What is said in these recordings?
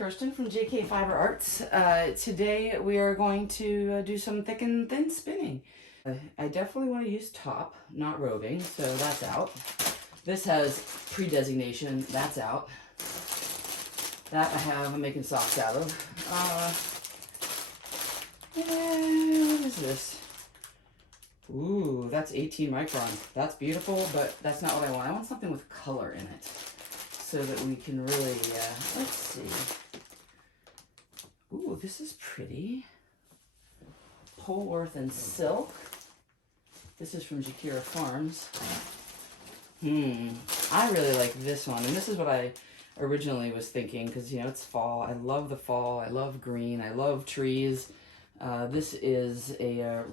Kirsten from JK Fiber Arts. Today we are going to do some thick and thin spinning. I definitely want to use top, not roving, so that's out. This has pre-designation, that's out. That I'm making socks out of. What is this? Ooh, that's 18 microns. That's beautiful, but that's not what I want. I want something with color in it so that we can really, let's see. Ooh, this is pretty. Polworth and silk. This is from Jakira Farms. I really like this one, and this is what I originally was thinking, because, you know, it's fall. I love the fall. I love green. I love trees. This is a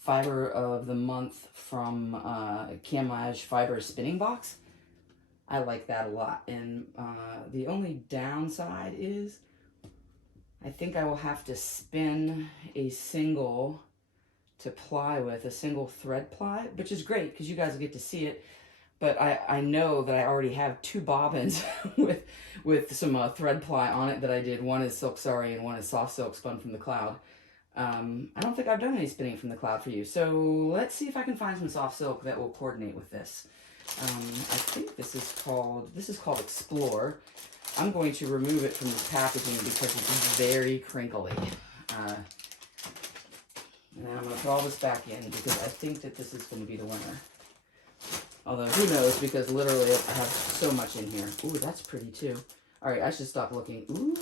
fiber of the month from Camage Fiber Spinning Box. I like that a lot, and the only downside is I think I will have to spin a single to ply with, a single thread ply, which is great because you guys will get to see it. But I know that I already have two bobbins with some thread ply on it that I did. One is silk sari and one is soft silk spun from the cloud. I don't think I've done any spinning from the cloud for you. So let's see if I can find some soft silk that will coordinate with this. I think this is called Explore. I'm going to remove it from this packaging because it's very crinkly. And then I'm going to put all this back in because I think that this is going to be the winner. Although, who knows, because literally I have so much in here. Ooh, that's pretty too. All right, I should stop looking. Ooh,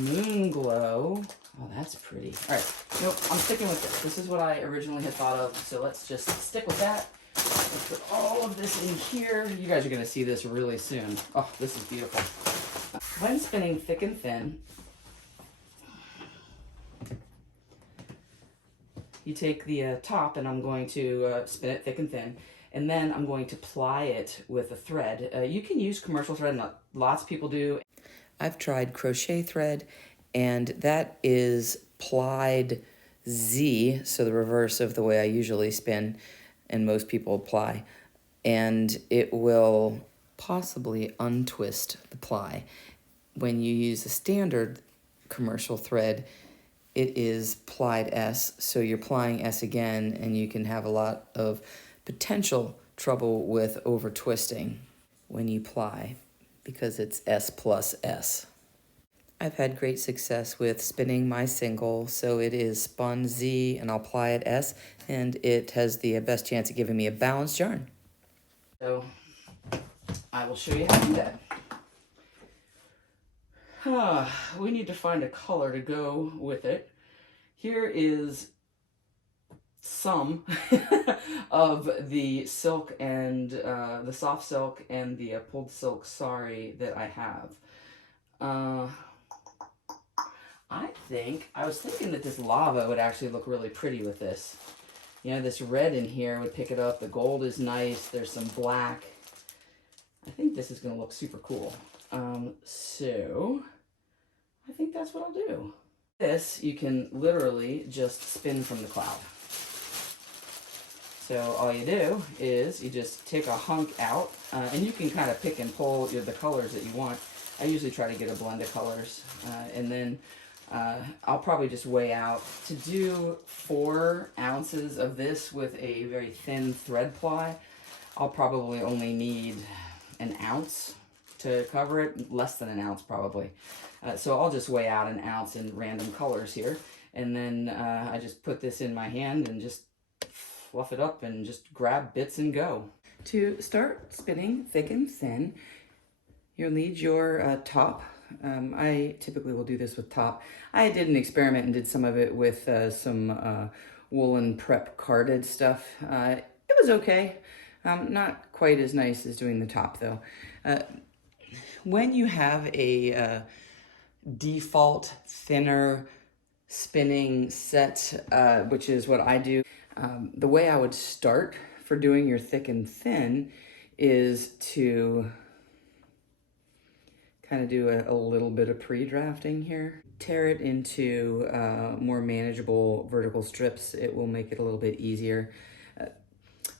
Moon Glow. Oh, that's pretty. All right, nope, I'm sticking with this. This is what I originally had thought of, so let's just stick with that. Let's put all of this in here. You guys are going to see this really soon. Oh, this is beautiful. When spinning thick and thin, you take the top, and I'm going to spin it thick and thin, and then I'm going to ply it with a thread. You can use commercial thread, lots of people do. I've tried crochet thread, and that is plied Z, so the reverse of the way I usually spin, and most people apply, and it will possibly untwist the ply. When you use a standard commercial thread, it is plied S, so you're plying S again, and you can have a lot of potential trouble with over twisting when you ply, because it's S plus S. I've had great success with spinning my single, so it is spun Z, and I'll ply it S, and it has the best chance of giving me a balanced yarn. So I will show you how to do that. We need to find a color to go with it. Here is some of the silk and the soft silk and the pulled silk sari that I have. I was thinking that this lava would actually look really pretty with this. You know, this red in here would pick it up. The gold is nice. There's some black. I think this is going to look super cool. So I think that's what I'll do. This, you can literally just spin from the cloud. So all you do is you just take a hunk out, and you can kind of pick and pull the colors that you want. I usually try to get a blend of colors, and then I'll probably just weigh out. To do 4 ounces of this with a very thin thread ply, I'll probably only need an ounce to cover it, less than an ounce probably. So I'll just weigh out an ounce in random colors here, and then I just put this in my hand and just fluff it up and just grab bits and go. To start spinning thick and thin, you'll need your top. I typically will do this with top. I did an experiment and did some of it with some woolen prep carded stuff. It was okay. Not quite as nice as doing the top though. When you have a default thinner spinning set, which is what I do, the way I would start for doing your thick and thin is to kind of do a little bit of pre-drafting here. Tear it into more manageable vertical strips. It will make it a little bit easier.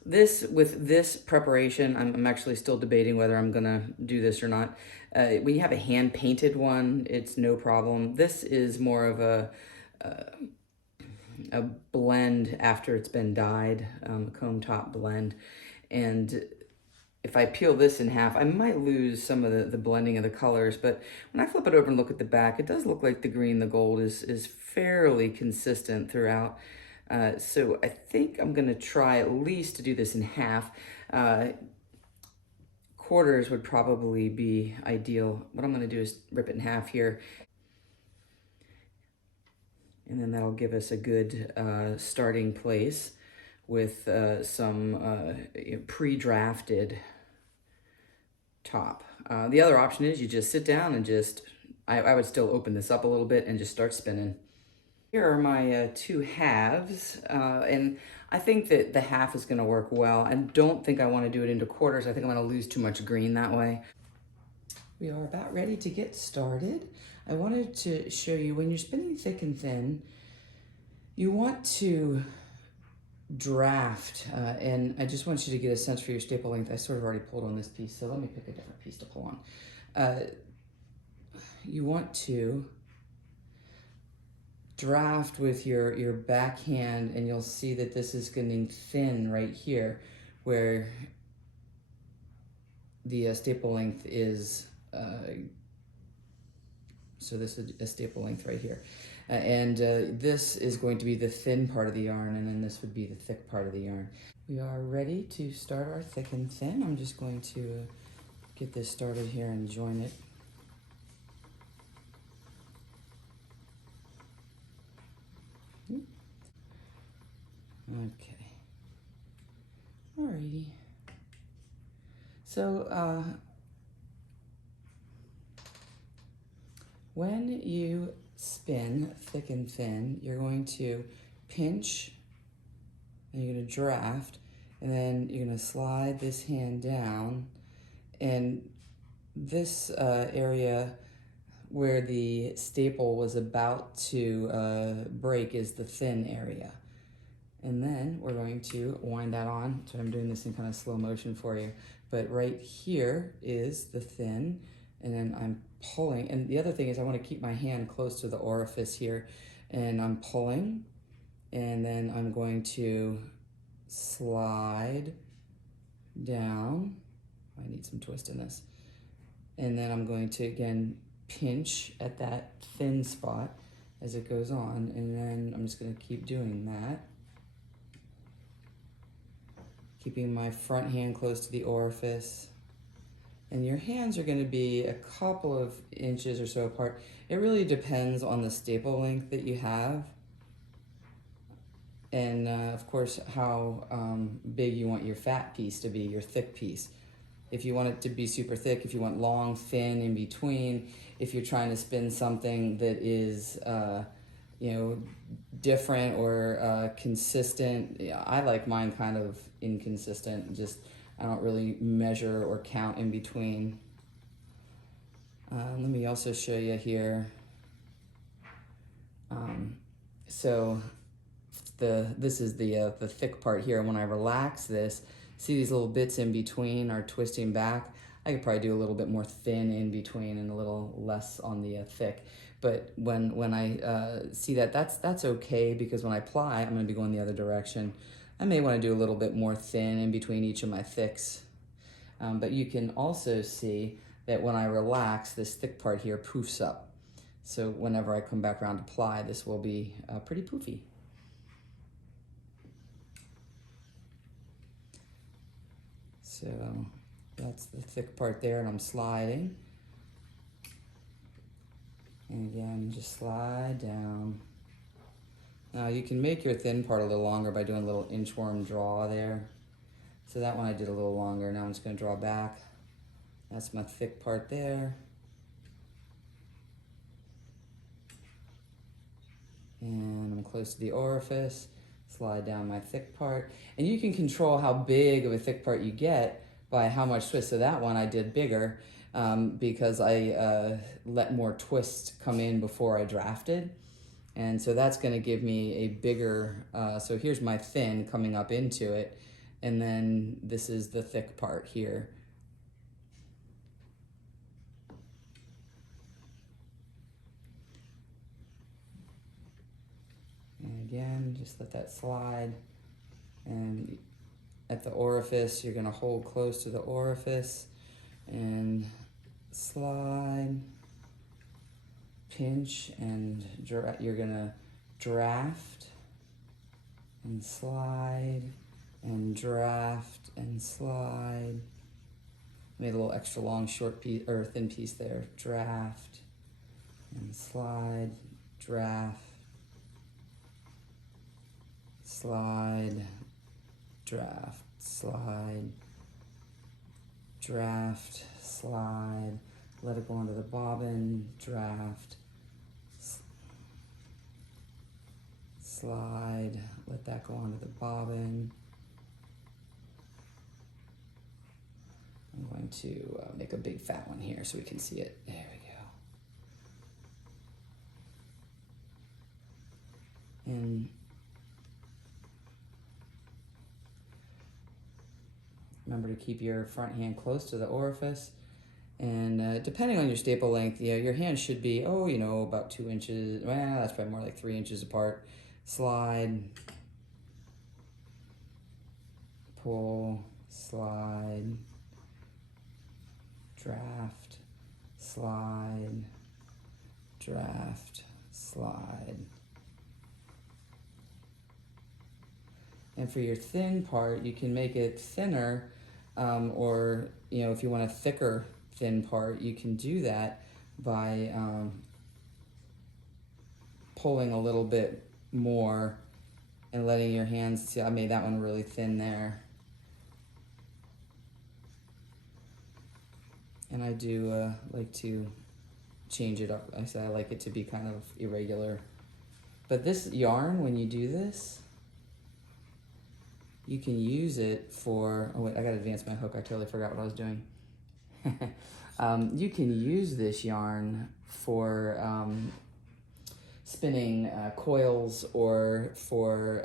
With this preparation, I'm actually still debating whether I'm gonna do this or not. When you have a hand painted one, it's no problem. This is more of a blend after it's been dyed, comb top blend. And if I peel this in half, I might lose some of the blending of the colors, but when I flip it over and look at the back, it does look like the green, the gold is fairly consistent throughout. So I think I'm gonna try at least to do this in half. Quarters would probably be ideal. What I'm gonna do is rip it in half here, and then that'll give us a good starting place with some pre-drafted top. The other option is you just sit down and I would still open this up a little bit and just start spinning. Here are my two halves, and I think that the half is gonna work well. I don't think I wanna do it into quarters. I think I'm gonna lose too much green that way. We are about ready to get started. I wanted to show you when you're spinning thick and thin, you want to draft, and I just want you to get a sense for your staple length. I sort of already pulled on this piece, so let me pick a different piece to pull on. You want to draft with your backhand, and you'll see that this is getting thin right here, where the staple length is, so this is a staple length right here. This is going to be the thin part of the yarn, and then this would be the thick part of the yarn. We are ready to start our thick and thin. I'm just going to get this started here and join it. Okay. Alrighty. So, when you spin thick and thin, you're going to pinch and you're going to draft, and then you're going to slide this hand down, and this area where the staple was about to break is the thin area. And then we're going to wind that on. So I'm doing this in kind of slow motion for you. But right here is the thin, and then I'm pulling. And the other thing is I want to keep my hand close to the orifice here, and I'm pulling, and then I'm going to slide down. I need some twist in this. And then I'm going to, again, pinch at that thin spot as it goes on, and then I'm just going to keep doing that, keeping my front hand close to the orifice. And your hands are going to be a couple of inches or so apart. It really depends on the staple length that you have, and of course how big you want your fat piece to be, your thick piece. If you want it to be super thick, if you want long, thin in between, if you're trying to spin something that is different or consistent. I like mine kind of inconsistent, just I don't really measure or count in between. Let me also show you here. So this is the thick part here. When I relax this, see these little bits in between are twisting back. I could probably do a little bit more thin in between and a little less on the thick. But when I see that, that's okay, because when I ply, I'm going to be going the other direction. I may want to do a little bit more thin in between each of my thicks. But you can also see that when I relax, this thick part here poofs up. So whenever I come back around to ply, this will be pretty poofy. So that's the thick part there, and I'm sliding. And again, just slide down. Now you can make your thin part a little longer by doing a little inchworm draw there. So that one I did a little longer. Now I'm just going to draw back. That's my thick part there. And I'm close to the orifice. Slide down my thick part. And you can control how big of a thick part you get by how much twist. So that one I did bigger because I let more twist come in before I drafted. And so that's going to give me a bigger, so here's my thin coming up into it. and then this is the thick part here. And again, just let that slide. And at the orifice, you're gonna hold close to the orifice and slide, pinch, and you're gonna draft and slide and draft and slide. Made a little extra long short piece or thin piece there. Draft and slide, draft, slide, draft, slide, draft, slide, let it go onto the bobbin, draft, slide, let that go onto the bobbin. I'm going to make a big fat one here so we can see it. There we go. And remember to keep your front hand close to the orifice. And depending on your staple length, yeah, your hand should be, about 2 inches. Well, that's probably more like 3 inches apart. Slide, pull, slide, draft, slide, draft, slide. And for your thin part, you can make it thinner, or if you want a thicker thin part, you can do that by pulling a little bit more and letting your hands see. I made that one really thin there. And I do like to change it up. I said I like it to be kind of irregular. But this yarn, when you do this, you can use it for, oh wait, I gotta advance my hook. I totally forgot what I was doing. You can use this yarn for spinning coils or for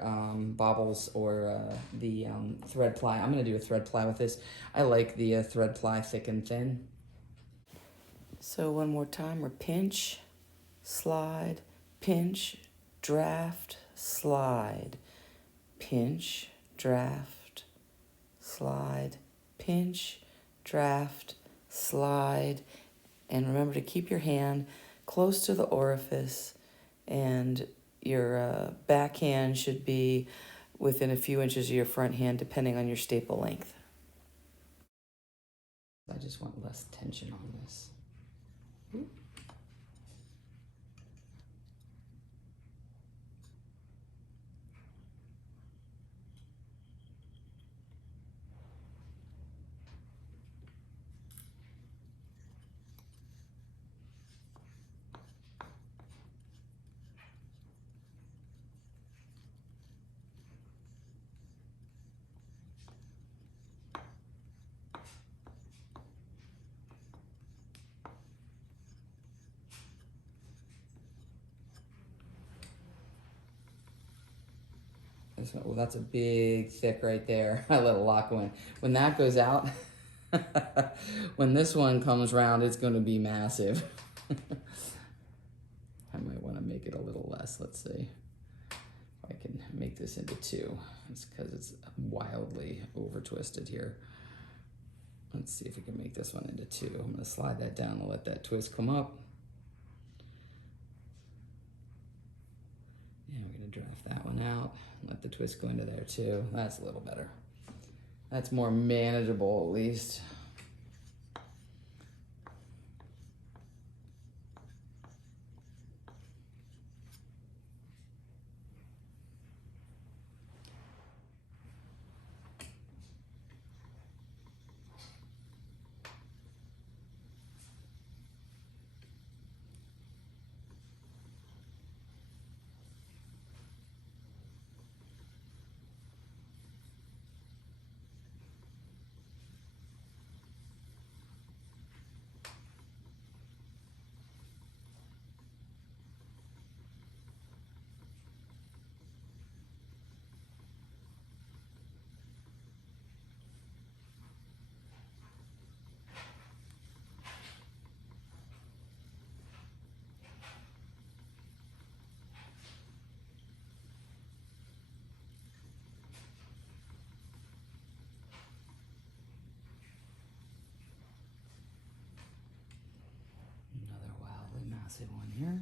bobbles or the thread ply. I'm gonna do a thread ply with this. I like the thread ply thick and thin. So one more time, we're pinch, slide, pinch, draft, slide, pinch, draft, slide, pinch, draft, slide, and remember to keep your hand close to the orifice, and your back hand should be within a few inches of your front hand depending on your staple length. I just want less tension on this. Well, that's a big thick right there. I let it lock in. When that goes out, when this one comes round, it's going to be massive. I might want to make it a little less. Let's see if I can make this into 2. It's because it's wildly over twisted here. Let's see if we can make this one into 2. I'm going to slide that down and let that twist come up. And we're going to draft that one out. Let the twist go into there too. That's a little better. That's more manageable at least. here.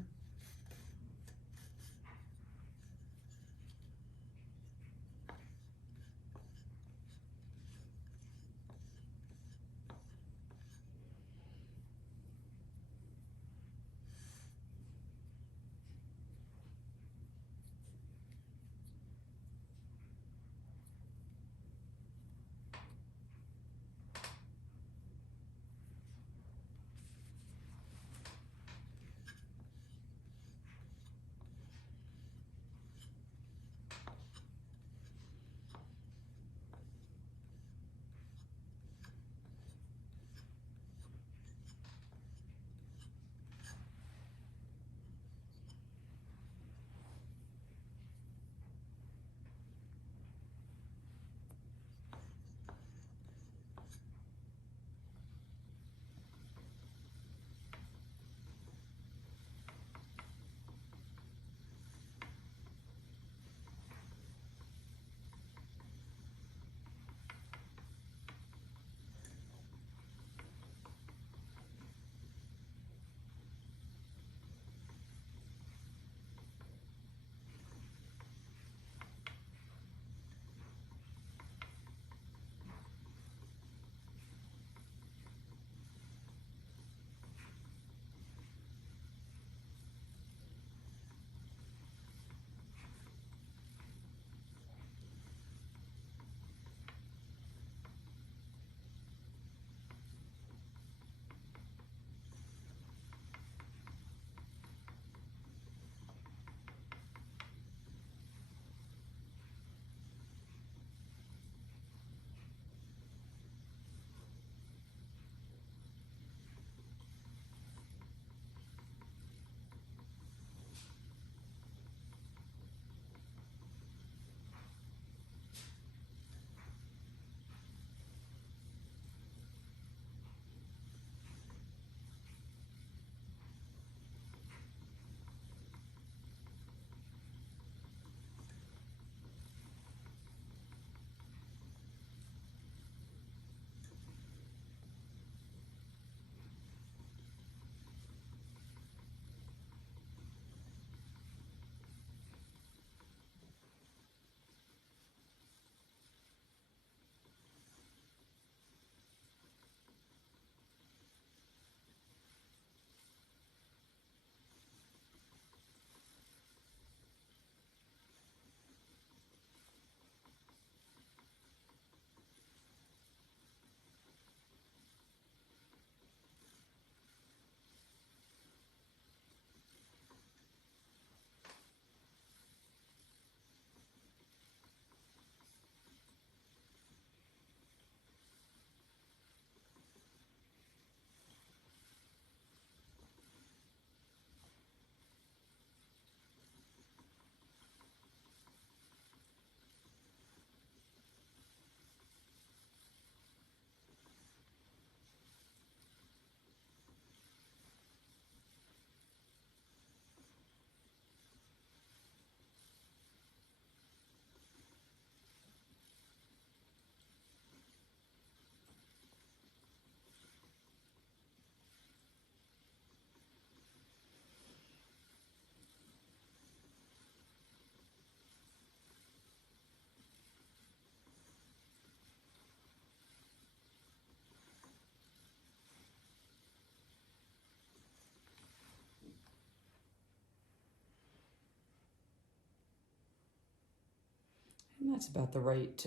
And that's about the right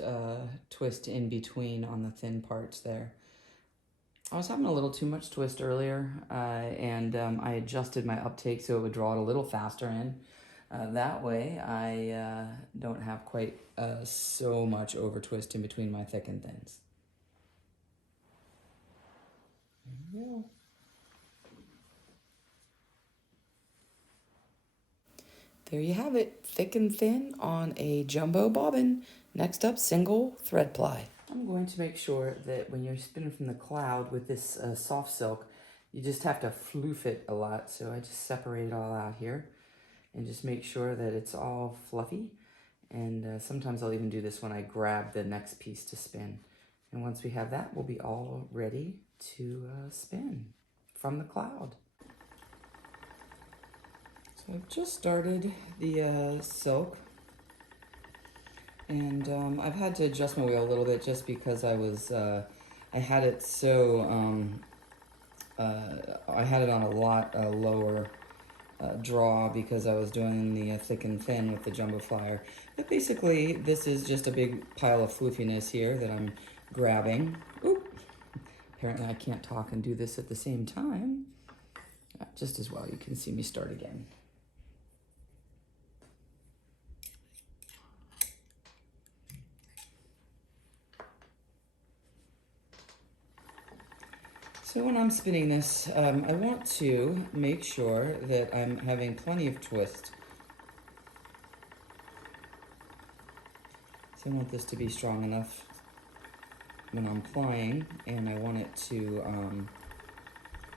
twist in between on the thin parts there. I was having a little too much twist earlier, and I adjusted my uptake so it would draw it a little faster in. That way I don't have quite so much over twist in between my thick and thins. There we go. There you have it, thick and thin on a jumbo bobbin. Next up, single thread ply. I'm going to make sure that when you're spinning from the cloud with this soft silk, you just have to floof it a lot. So I just separate it all out here and just make sure that it's all fluffy. And sometimes I'll even do this when I grab the next piece to spin. And once we have that, we'll be all ready to spin from the cloud. So I've just started the silk, and I've had to adjust my wheel a little bit just because I had it I had it on a lot lower draw because I was doing the thick and thin with the jumbo flyer. But basically, this is just a big pile of floofiness here that I'm grabbing. Oop. Apparently I can't talk and do this at the same time. Just as well, you can see me start again. So when I'm spinning this, I want to make sure that I'm having plenty of twist. So I want this to be strong enough when I'm plying, and I want it to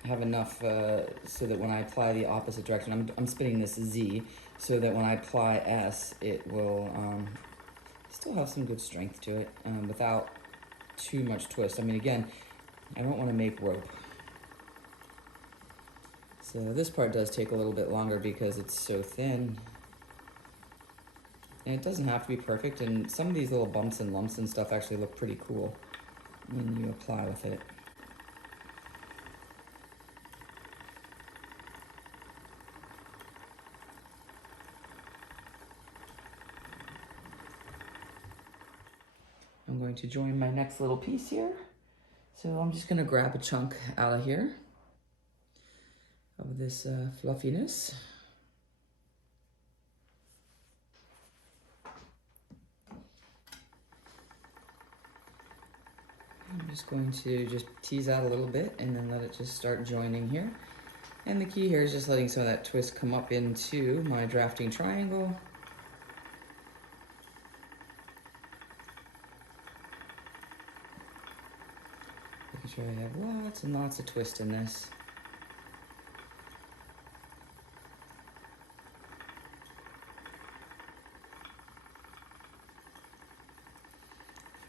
have enough so that when I apply the opposite direction, I'm spinning this Z, so that when I apply S, it will still have some good strength to it without too much twist. I mean, again, I don't want to make rope. So this part does take a little bit longer because it's so thin. And it doesn't have to be perfect, and some of these little bumps and lumps and stuff actually look pretty cool when you apply with it. I'm going to join my next little piece here. So I'm just going to grab a chunk out of here of this fluffiness. I'm just going to just tease out a little bit and then let it just start joining here. And the key here is just letting some of that twist come up into my drafting triangle. Making sure I have lots and lots of twist in this.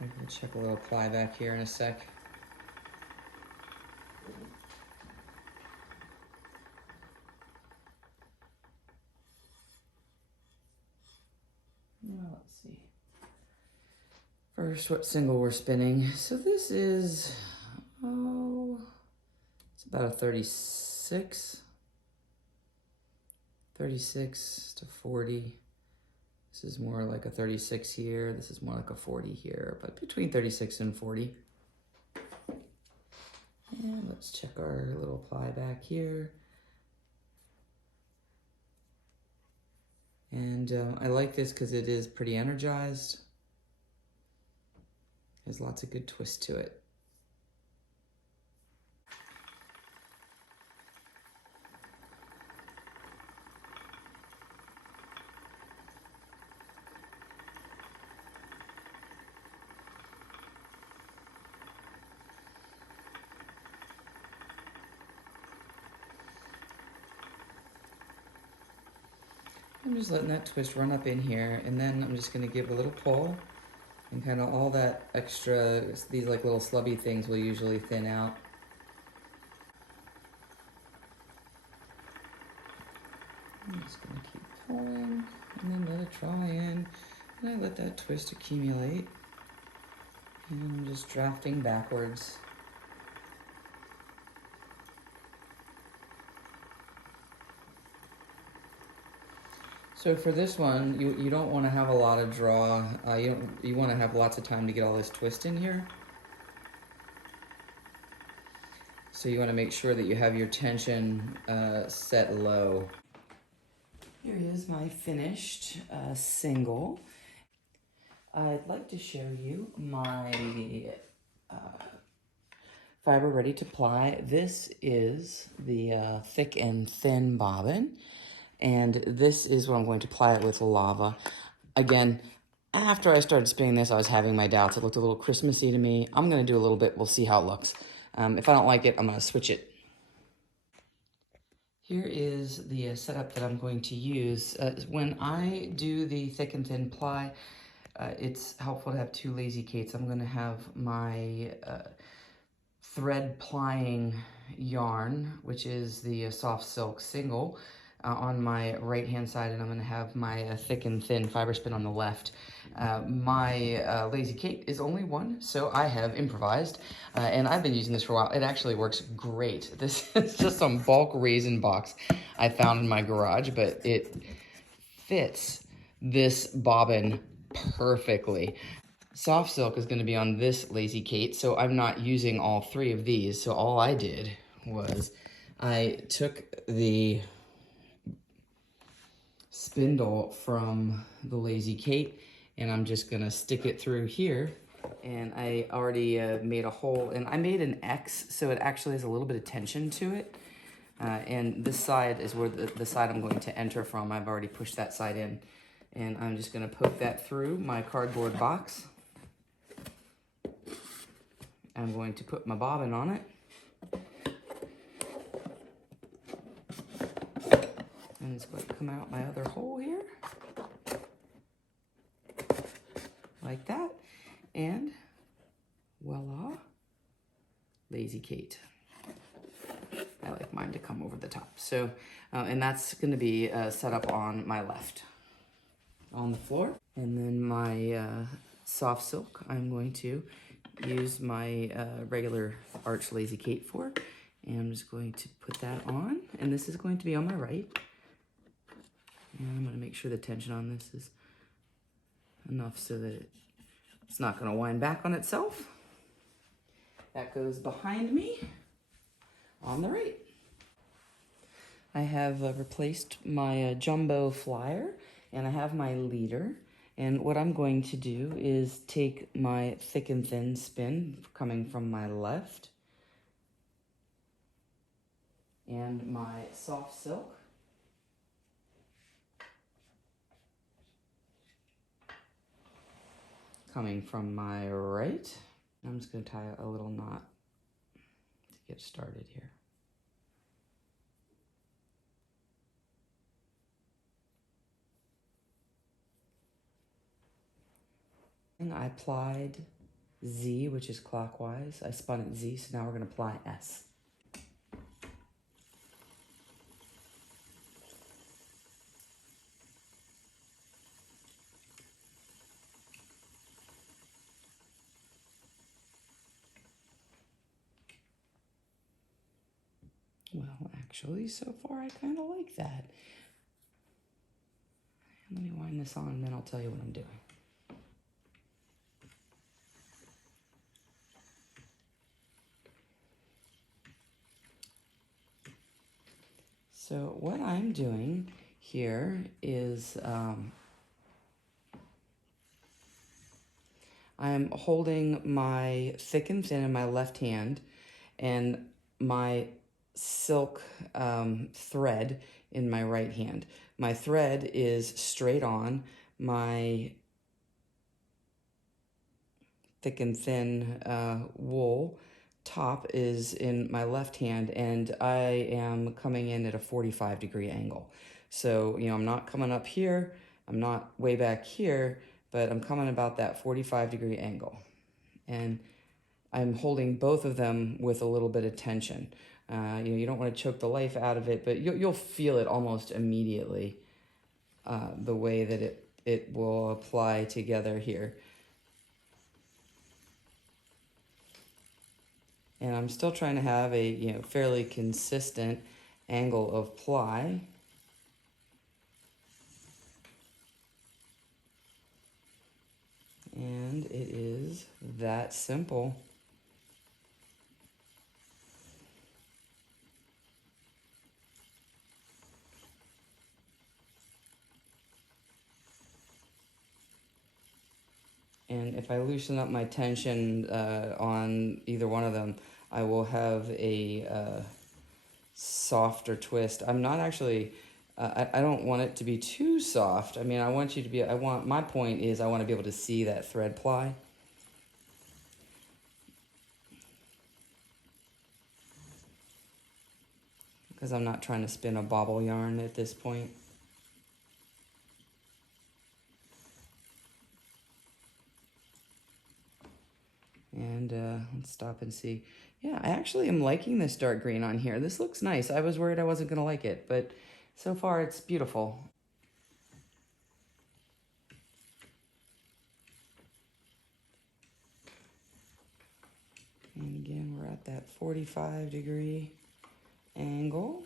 I'm going to check a little ply back here in a sec. Now let's see. First, what single we're spinning. So this is, it's about a 36 to 40. This is more like a 36 here. This is more like a 40 here, but between 36 and 40. And let's check our little ply back here. And I like this because it is pretty energized. There's lots of good twist to it. I'm just letting that twist run up in here, and then I'm just going to give a little pull, and kind of all that extra, these like little slubby things will usually thin out. I'm just going to keep pulling, and then let it draw in, and I let that twist accumulate, and I'm just drafting backwards. So for this one, you don't want to have a lot of draw. You want to have lots of time to get all this twist in here. So you want to make sure that you have your tension set low. Here is my finished single. I'd like to show you my fiber ready to ply. This is the thick and thin bobbin. And this is what I'm going to ply it with lava. Again, after I started spinning this, I was having my doubts. It looked a little Christmassy to me. I'm going to do a little bit. We'll see how it looks. If I don't like it, I'm going to switch it. Here is the setup that I'm going to use. When I do the thick and thin ply, it's helpful to have two lazy Kates. I'm going to have my thread plying yarn, which is the soft silk single. on my right hand side, and I'm going to have my thick and thin fiber spin on the left. My Lazy Kate is only one, so I have improvised, and I've been using this for a while. It actually works great. This is just some bulk raisin box I found in my garage, but it fits this bobbin perfectly. Soft silk is going to be on this Lazy Kate, so I'm not using all three of these. So all I did was I took the spindle from the Lazy Kate, and I'm just gonna stick it through here. And I already made a hole, and I made an X, so it actually has a little bit of tension to it. And this side is where the side I'm going to enter from. I've already pushed that side in. And I'm just gonna poke that through my cardboard box. I'm going to put my bobbin on it. And it's going to come out my other hole here. Like that. And voila, Lazy Kate. I like mine to come over the top. So, and that's going to be set up on my left, on the floor. And then my soft silk, I'm going to use my regular Arch Lazy Kate for. And I'm just going to put that on. And this is going to be on my right. And I'm going to make sure the tension on this is enough so that it's not going to wind back on itself. That goes behind me on the right. I have replaced my jumbo flyer, and I have my leader. And what I'm going to do is take my thick and thin spin coming from my left and my soft silk coming from my right. I'm just going to tie a little knot to get started here. And I plied Z, which is clockwise. I spun it Z, so now we're going to ply S. Well, actually, so far I kind of like that. Let me wind this on and then I'll tell you what I'm doing. So what I'm doing here is I'm holding my thick and thin in my left hand and my silk thread in my right hand. My thread is straight on. My thick and thin wool top is in my left hand, and I am coming in at a 45-degree angle. So, you know, I'm not coming up here, I'm not way back here, but I'm coming about that 45-degree angle. And I'm holding both of them with a little bit of tension. You know, you don't want to choke the life out of it, but you'll feel it almost immediately, the way that it will apply together here. And I'm still trying to have a, you know, fairly consistent angle of ply. And it is that simple. And if I loosen up my tension on either one of them, I will have a softer twist. I'm not actually, I don't want it to be too soft. I mean, I want you to be, my point is I want to be able to see that thread ply. Because I'm not trying to spin a bobble yarn at this point. And let's stop and see. Yeah, I actually am liking this dark green on here. This looks nice. I was worried I wasn't going to like it, but So far, it's beautiful. And again, we're at that 45-degree angle.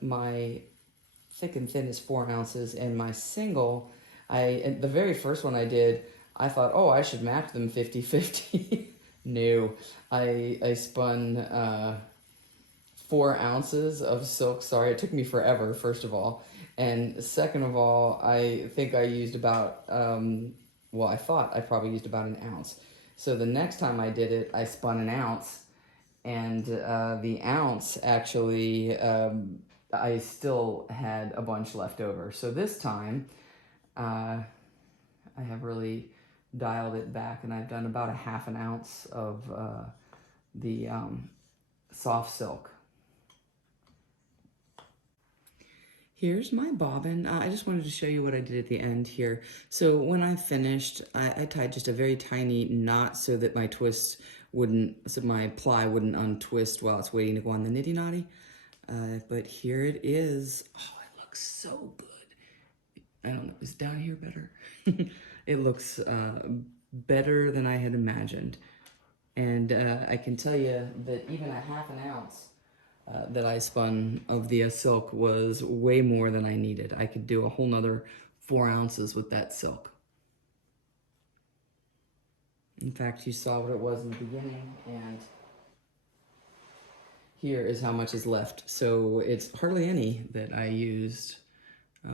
My thick and thin is 4 ounces, and my single, the very first one I did, I thought, oh, I should match them 50-50. No, I spun 4 ounces of silk. Sorry, it took me forever, first of all. And second of all, I think I used about, well, I thought I probably used about an ounce. So the next time I did it, I spun an ounce, and the ounce actually, I still had a bunch left over. So this time, I have really dialed it back, and I've done about a half an ounce of the soft silk. Here's my bobbin. I just wanted to show you what I did at the end here. So when I finished, I tied just a very tiny knot so that my twist wouldn't, so my ply wouldn't untwist while it's waiting to go on the nitty knotty. But here it is. Oh, it looks so good. I don't know, is down here better? It looks better than I had imagined. And I can tell you that even a half an ounce that I spun of the silk was way more than I needed. I could do a whole nother 4 ounces with that silk. In fact, you saw what it was in the beginning, and here is how much is left. So it's hardly any that I used.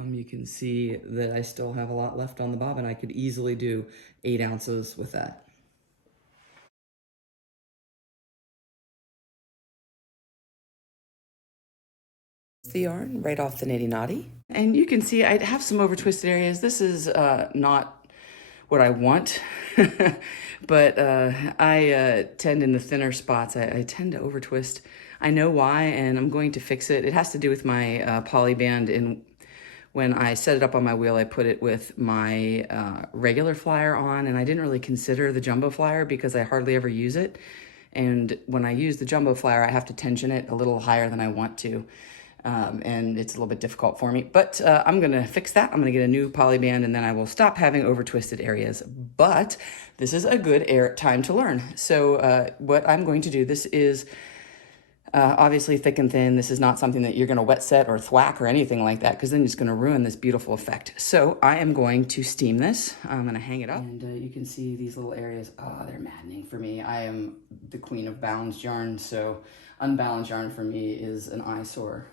You can see that I still have a lot left on the bobbin. I could easily do 8 ounces with that. The yarn right off the nitty knotty. And you can see I have some over twisted areas. This is not what I want, but I tend in the thinner spots, I tend to over twist. I know why, and I'm going to fix it. It has to do with my poly band. And when I set it up on my wheel, I put it with my regular flyer on, and I didn't really consider the jumbo flyer because I hardly ever use it. And when I use the jumbo flyer, I have to tension it a little higher than I want to. And it's a little bit difficult for me, but I'm going to fix that. I'm going to get a new poly band, and then I will stop having over twisted areas. But this is a good time to learn. So what I'm going to do, this is obviously thick and thin. This is not something that you're going to wet set or thwack or anything like that, because then it's going to ruin this beautiful effect. So I am going to steam this. I'm going to hang it up, and you can see these little areas. Oh, they're maddening for me. I am the queen of balanced yarn, so unbalanced yarn for me is an eyesore.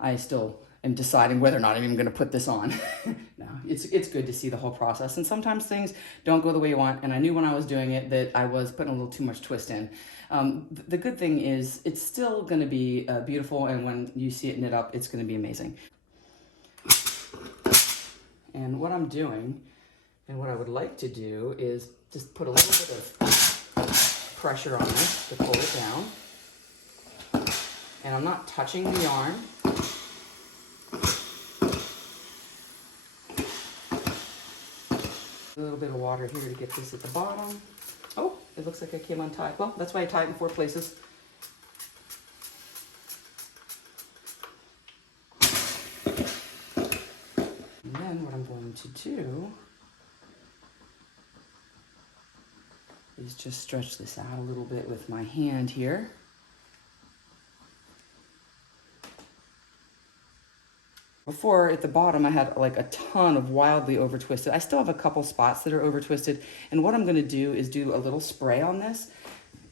I still am deciding whether or not I'm even going to put this on. No, it's good to see the whole process. And sometimes things don't go the way you want. And I knew when I was doing it that I was putting a little too much twist in. The good thing is it's still going to be beautiful. And when you see it knit up, it's going to be amazing. And what I'm doing, and what I would like to do, is just put a little bit of pressure on this to pull it down. And I'm not touching the yarn. A little bit of water here to get this at the bottom. Oh, it looks like I came untied. Well, that's why I tie it in 4 places. And then what I'm going to do is just stretch this out a little bit with my hand here. Before, at the bottom, I had like a ton of wildly over twisted. I still have a couple spots that are over twisted. And what I'm going to do is do a little spray on this.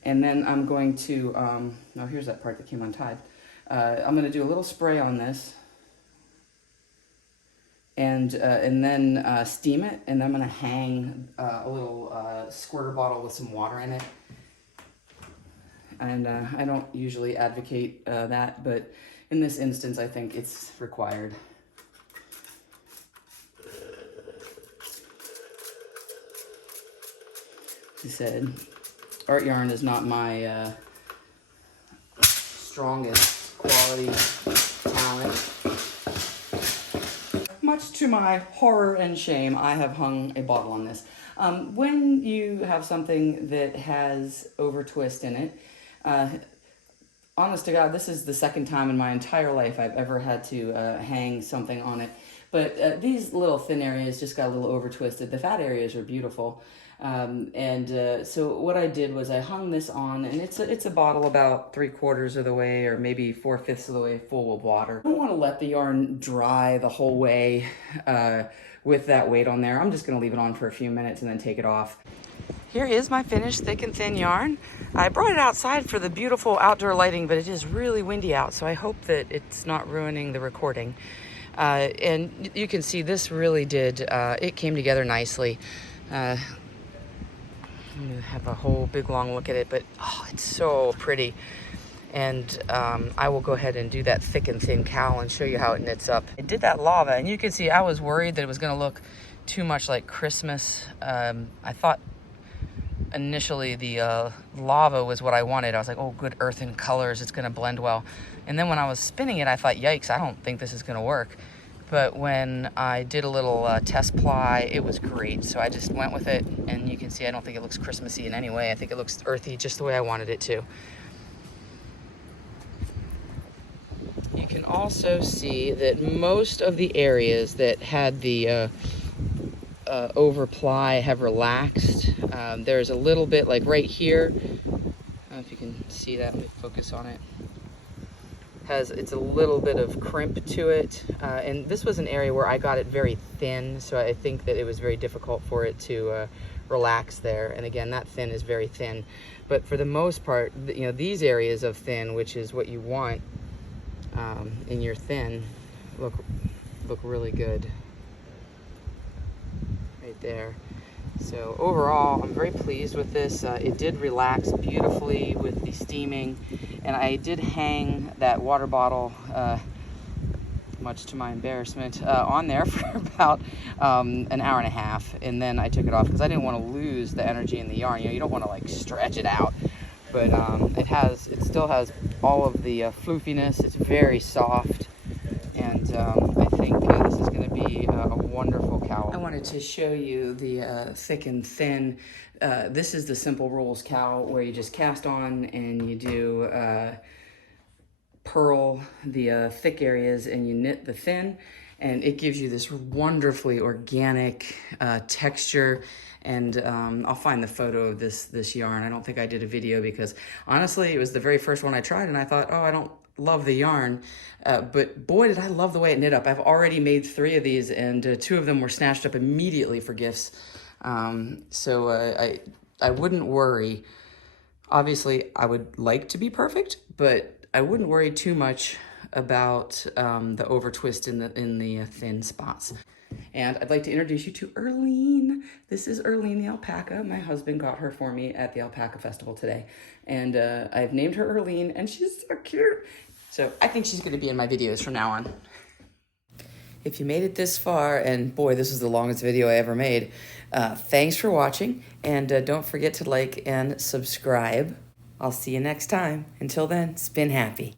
And then I'm going to, oh, here's that part that came untied. I'm going to do a little spray on this. And then steam it. And then I'm going to hang a little squirter bottle with some water in it. And I don't usually advocate that, but in this instance, I think it's required. As I said, art yarn is not my strongest quality talent. much to my horror and shame, I have hung a bottle on this. When you have something that has over twist in it, honest to God, this is the second time in my entire life I've ever had to hang something on it. But these little thin areas just got a little over twisted. The fat areas are beautiful. So what I did was I hung this on, and it's a bottle about 3/4 of the way, or maybe 4/5 of the way full of water. I don't want to let the yarn dry the whole way with that weight on there. I'm just going to leave it on for a few minutes and then take it off. Here is my finished thick and thin yarn. I brought it outside for the beautiful outdoor lighting, but it is really windy out, so I hope that it's not ruining the recording. And you can see this really did, it came together nicely. I'm gonna have a whole big long look at it, but oh, it's so pretty. And I will go ahead and do that thick and thin cowl and show you how it knits up. I did that lava, and you can see I was worried that it was gonna look too much like Christmas. I thought initially the lava was what I wanted. I was like, oh, good earthen colors, it's gonna blend well. And then when I was spinning it, I thought, yikes, I don't think this is gonna work. But when I did a little test ply, it was great. So I just went with it, and you can see I don't think it looks Christmassy in any way. I think it looks earthy just the way I wanted it to. You can also see that most of the areas that had the over ply have relaxed. There's a little bit like right here. I don't know if you can see that. Let me focus on it. It's a little bit of crimp to it, and this was an area where I got it very thin, so I think that it was very difficult for it to relax there. And again, that thin is very thin, but for the most part, you know, these areas of thin, which is what you want in your thin, look really good right there. So overall, I'm very pleased with this. It did relax beautifully with the steaming, and I did hang that water bottle, much to my embarrassment, on there for about an hour and a half, and then I took it off because I didn't want to lose the energy in the yarn. You know, you don't want to like stretch it out, but it still has all of the floofiness. It's very soft, and I think this is going to be a wonderful cowl. I wanted to show you the thick and thin. This is the Simple Rules cowl, where you just cast on and you do purl the thick areas and you knit the thin, and it gives you this wonderfully organic texture. And I'll find the photo of this yarn. I don't think I did a video because honestly it was the very first one I tried, and I thought, oh, I don't love the yarn, but boy did I love the way it knit up. I've already made 3 of these, and 2 of them were snatched up immediately for gifts. So I wouldn't worry. Obviously I would like to be perfect, but I wouldn't worry too much about the over twist in the thin spots. And I'd like to introduce you to Erlene. This is Erlene the alpaca. My husband got her for me at the alpaca festival today, and I've named her Erlene, and she's so cute. So I think she's gonna be in my videos from now on. If you made it this far, and boy, this is the longest video I ever made, thanks for watching, and don't forget to like and subscribe. I'll see you next time. Until then, spin happy.